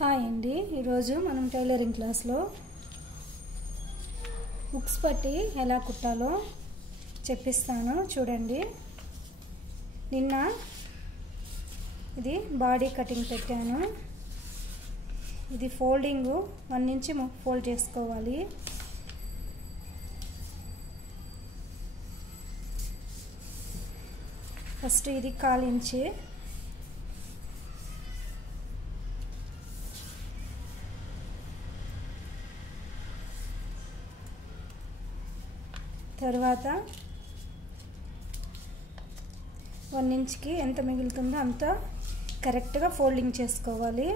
Hi అండి, ఈరోజు మనం టైలరింగ్ క్లాస్లో హుక్స్ పట్టి ఎలా కుట్టాలో చెప్పిస్తాను. చూడండి, నిన్న ఇది బాడీ కటింగ్ పెట్టాను. ఇది ఫోల్డింగ్ 1 ఇంచ్ ఫోల్డ్ చేసుకోవాలి. ఫస్ట్ ఇది 1/4 ఇంచ్, తర్వాత 1 ఇంచ్కి ఎంత మిగులుతుందో అంత కరెక్ట్గా ఫోల్డింగ్ చేసుకోవాలి.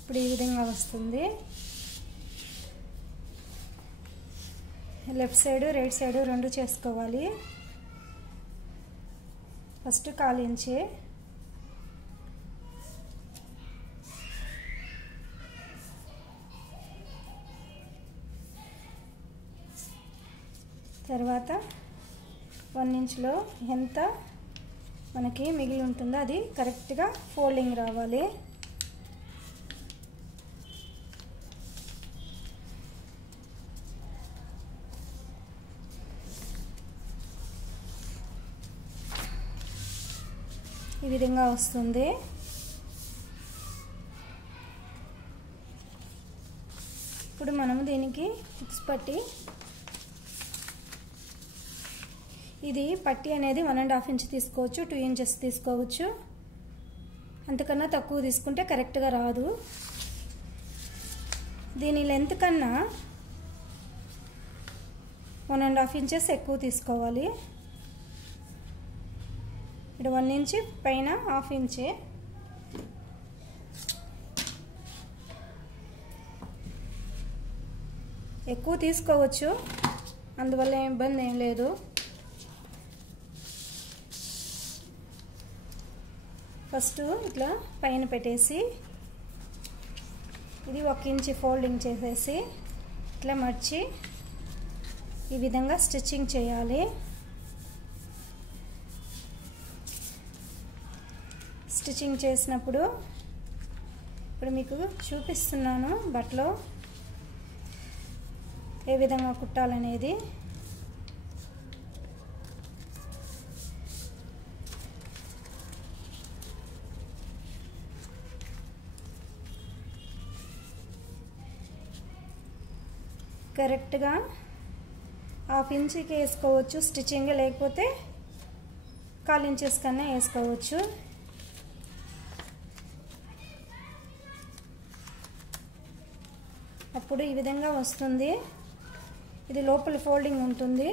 ఇప్పుడు ఈ విధంగా వస్తుంది. లెఫ్ట్ సైడ్ రైట్ సైడ్ 2 చేసుకోవాలి. ఫస్ట్ 1/4 ఇంచ్, తర్వాత 1 ఇంచ్లో ఎంత మనకి మిగిలి ఉంటుందో అది కరెక్ట్గా ఫోల్డింగ్ రావాలి. ఈ విధంగా వస్తుంది. ఇప్పుడు మనము దీనికి హుక్స్ పట్టి, ఇది పట్టి అనేది 1.5 ఇంచ్ తీసుకోవచ్చు, 2 ఇంచెస్ తీసుకోవచ్చు. అంతకన్నా తక్కువ తీసుకుంటే కరెక్ట్గా రాదు. దీని లెంత్ కన్నా 1.5 ఇంచెస్ ఎక్కువ తీసుకోవాలి. ఇక్కడ 1 ఇంచ్ పైన 1/2 ఇంచ్. ఎక్కువ తీసుకోవచ్చు, అందువల్ల ఇబ్బంది ఏం లేదు. ఫస్ట్ ఇట్లా పైన పెట్టేసి ఇది 1 ఇంచ్ ఫోల్డింగ్ చేసేసి ఇట్లా మర్చి ఈ విధంగా స్టిచ్చింగ్ చేయాలి. స్టిచ్చింగ్ చేసినప్పుడు ఇప్పుడు మీకు చూపిస్తున్నాను బట్టలో ఏ విధంగా కుట్టాలనేది. కరెక్ట్గా 1/2 ఇంచ్కి వేసుకోవచ్చు స్టిచ్చింగ్, లేకపోతే 1/4 ఇంచెస్ కన్నా వేసుకోవచ్చు. అప్పుడు ఈ విధంగా వస్తుంది. ఇది లోపల ఫోల్డింగ్ ఉంటుంది.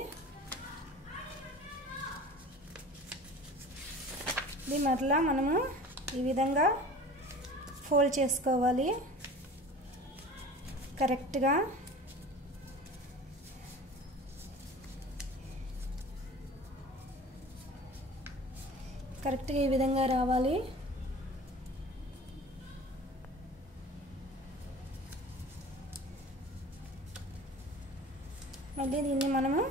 ఇది మరలా మనము ఈ విధంగా ఫోల్డ్ చేసుకోవాలి కరెక్ట్గా. కరెక్ట్గా ఈ విధంగా రావాలి. మళ్ళీ దీన్ని మనము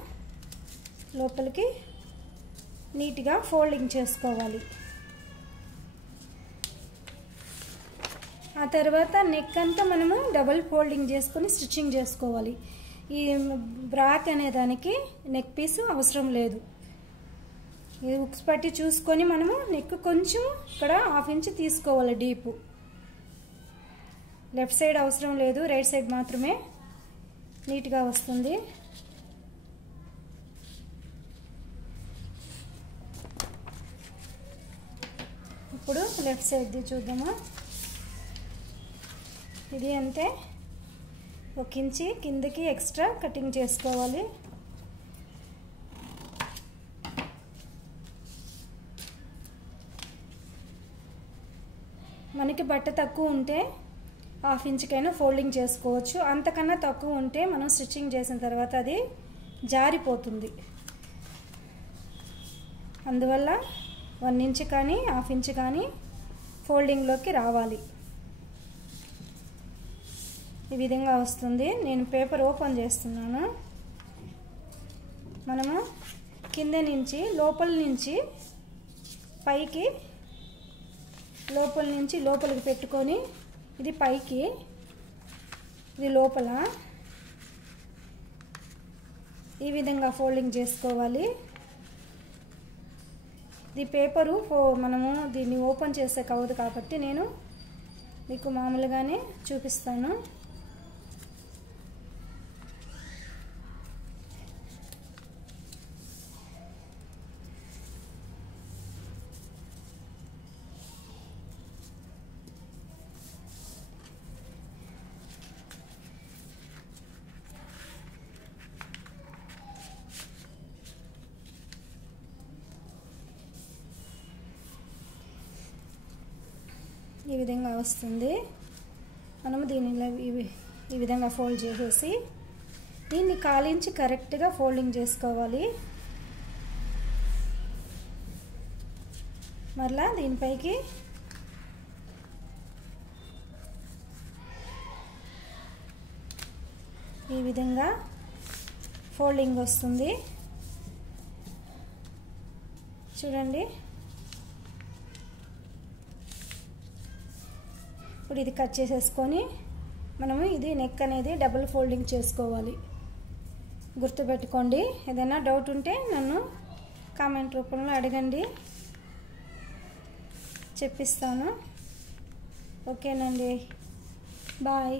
లోపలికి నీట్గా ఫోల్డింగ్ చేసుకోవాలి. ఆ తర్వాత నెక్ అంతా మనము డబుల్ ఫోల్డింగ్ చేసుకొని స్టిచ్చింగ్ చేసుకోవాలి. ఈ బ్రాక్ అనే దానికి నెక్ పీస్ అవసరం లేదు. ఇది హుక్స్ పట్టి చూసుకొని మనము నెక్ కొంచెం ఇక్కడ 1/2 ఇంచ్ తీసుకోవాలి డీపు. లెఫ్ట్ సైడ్ అవసరం లేదు, రైట్ సైడ్ మాత్రమే నీట్గా వస్తుంది. ఇప్పుడు లెఫ్ట్ సైడ్ది చూద్దామా. ఇది అంతే, 1 ఇంచ్ కిందకి ఎక్స్ట్రా కటింగ్ చేసుకోవాలి. మనకి బట్ట తక్కువ ఉంటే 1/2 ఇంచ్కైనా ఫోల్డింగ్ చేసుకోవచ్చు. అంతకన్నా తక్కువ ఉంటే మనం స్టిచ్చింగ్ చేసిన తర్వాత అది జారిపోతుంది. అందువల్ల 1 ఇంచ్ కానీ 1/2 ఇంచ్ కానీ ఫోల్డింగ్లోకి రావాలి. ఈ విధంగా వస్తుంది. నేను పేపర్ ఓపెన్ చేస్తున్నాను. మనము కింద నుంచి లోపల నుంచి పైకి, లోపల నుంచి లోపలికి పెట్టుకొని ఇది పైకి, ఇది లోపల ఈ విధంగా ఫోల్డింగ్ చేసుకోవాలి. ఇది పేపరు మనము దీన్ని ఓపెన్ చేసేకి అవ్వదు కాబట్టి నేను మీకు మామూలుగానే చూపిస్తాను. ఈ విధంగా వస్తుంది. మనము దీనిలో ఈ విధంగా ఫోల్డ్ చేసేసి దీన్ని కాలించి కరెక్ట్గా ఫోల్డింగ్ చేసుకోవాలి. మరలా దీనిపైకి ఈ విధంగా ఫోల్డింగ్ వస్తుంది. చూడండి. ఇప్పుడు ఇది కట్ చేసేసుకొని మనము ఇది నెక్ అనేది డబుల్ ఫోల్డింగ్ చేసుకోవాలి. గుర్తుపెట్టుకోండి. ఏదైనా డౌట్ ఉంటే నన్ను కామెంట్ రూపంలో అడగండి, చెప్పిస్తాను. ఓకేనండి, బాయ్.